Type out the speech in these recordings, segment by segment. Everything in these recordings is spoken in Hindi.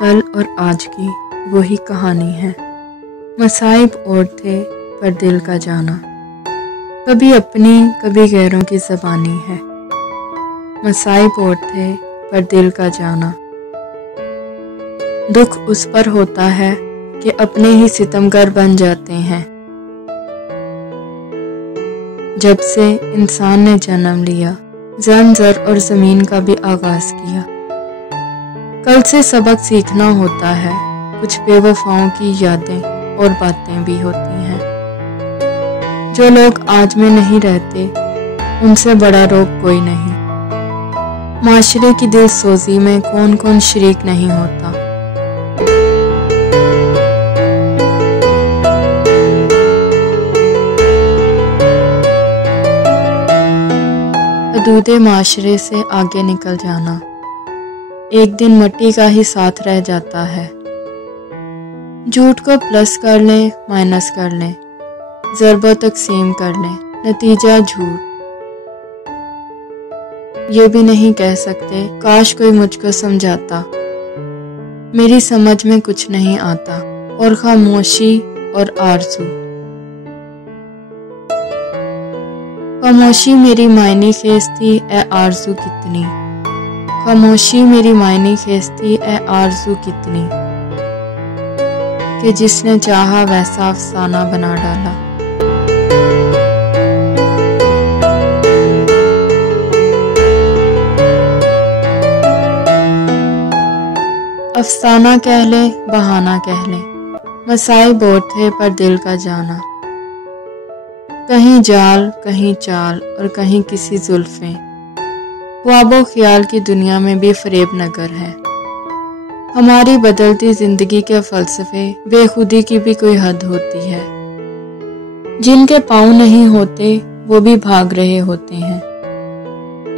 कल और आज की वही कहानी है। मसाइब और थे पर दिल का जाना, कभी अपनी कभी गैरों की ज़बानी है। मसाइब और थे पर दिल का जाना, दुख उस पर होता है कि अपने ही सितमगर बन जाते हैं। जब से इंसान ने जन्म लिया, ज़र और ज़मीन का भी आगाज़ किया। कल से सबक सीखना होता है, कुछ बेवफाओं की यादें और बातें भी होती हैं। जो लोग आज में नहीं रहते, उनसे बड़ा रोग कोई नहीं। माशरे की दिल सोजी में कौन कौन शरीक नहीं होता। हदूदे माशरे से आगे निकल जाना, एक दिन मिट्टी का ही साथ रह जाता है। झूठ को प्लस कर लें, माइनस कर लें, ज़रबो तकसीम कर लें, नतीजा झूठ। ये भी नहीं कह सकते काश कोई मुझको समझाता, मेरी समझ में कुछ नहीं आता। और खामोशी और आरज़ू, खामोशी मेरी मायनी खेस थी ए आरज़ू कितनी, खामोशी मेरी मायनी खेस थी ए आरज़ू कितनी, कि जिसने चाहा वैसा अफसाना बना डाला। अफसाना कह ले, बहाना कह ले, मसाइब और थे पर दिल का जाना। कहीं जाल, कहीं चाल और कहीं किसी जुल्फें, ख्वाबो ख्याल की दुनिया में भी फरेब नगर है। हमारी बदलती जिंदगी के फलसफे, बेखुदी की भी कोई हद होती है। जिनके पाँव नहीं होते वो भी भाग रहे होते हैं,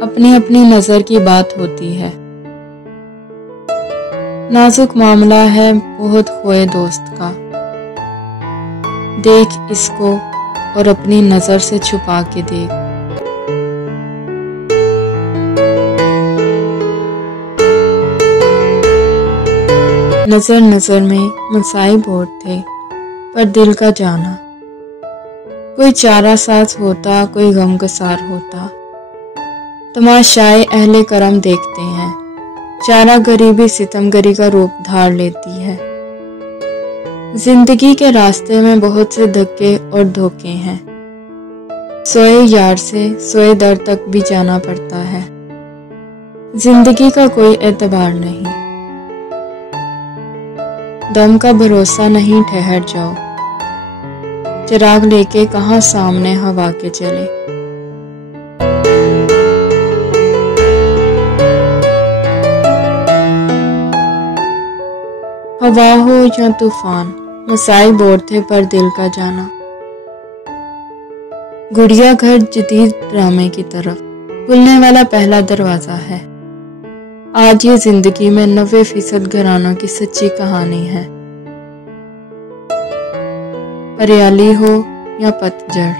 अपनी अपनी नजर की बात होती है। नाजुक मामला है बहुत खोए दोस्त का, देख इसको और अपनी नजर से छुपा के देख। नजर नजर में मसाइब और थे पर दिल का जाना। कोई चारा साज होता, कोई गमगसार होता, तमाशाए अहले करम देखते हैं। चारा गरीबी सितमगरी का रूप धार लेती है। जिंदगी के रास्ते में बहुत से धक्के और धोखे हैं, सोए यार से सोए दर तक भी जाना पड़ता है। जिंदगी का कोई एतबार नहीं, दम का भरोसा नहीं, ठहर जाओ। चिराग लेके कहां सामने हवा के चले। हवा हो या तूफान, मसाइब और थे पर दिल का जाना। गुड़िया घर जदीद ड्रामे की तरफ खुलने वाला पहला दरवाजा है। आज ये जिंदगी में 90% घरानों की सच्ची कहानी है। हरियाली हो या पतझड़,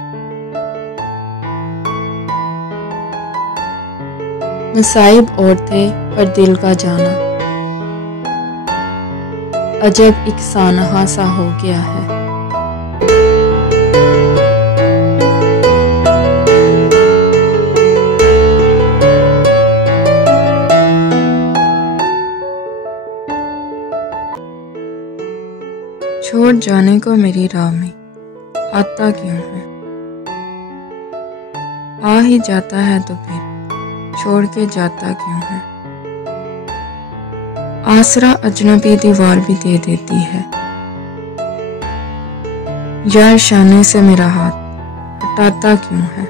मसाइब और थे पर दिल का जाना। अजब एक सानहा सा हो गया है। छोड़ जाने को मेरी राह में आता क्यों है, आ ही जाता है तो फिर छोड़ के जाता क्यों है। आसरा अजनबी दीवार भी दे देती है, यार शाने से मेरा हाथ हटाता क्यों है।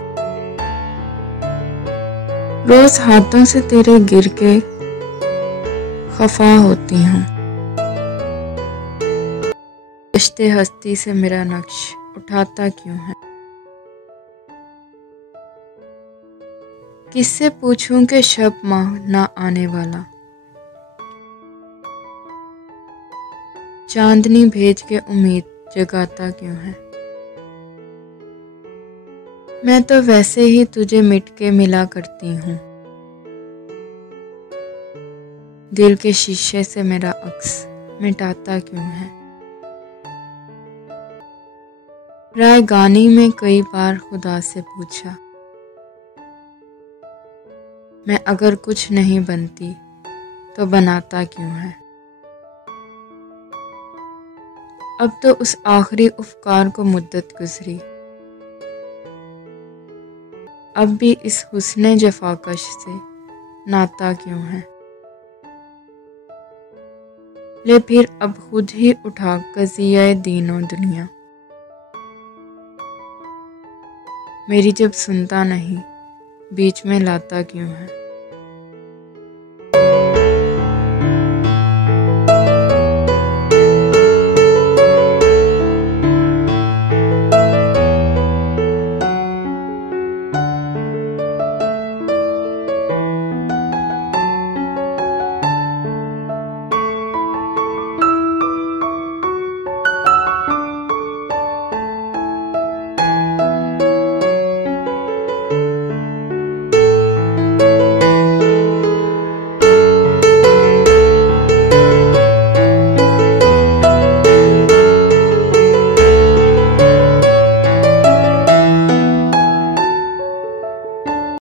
रोज हाथों से तेरे गिर के खफा होती हूँ, रिश्ते हस्ती से मेरा नक्श उठाता क्यों है। किससे पूछूं कि शब माह ना आने वाला, चांदनी भेज के उम्मीद जगाता क्यों है। मैं तो वैसे ही तुझे मिट के मिला करती हूँ, दिल के शीशे से मेरा अक्स मिटाता क्यों है। राय गानी में कई बार खुदा से पूछा, मैं अगर कुछ नहीं बनती तो बनाता क्यों है। अब तो उस आखिरी उपकार को मुद्दत गुजरी, अब भी इस हुस्ने जफाकश से नाता क्यों है। ले फिर अब खुद ही उठा कज़िया दीनो दुनिया, मेरी जब सुनता नहीं बीच में लाता क्यों है।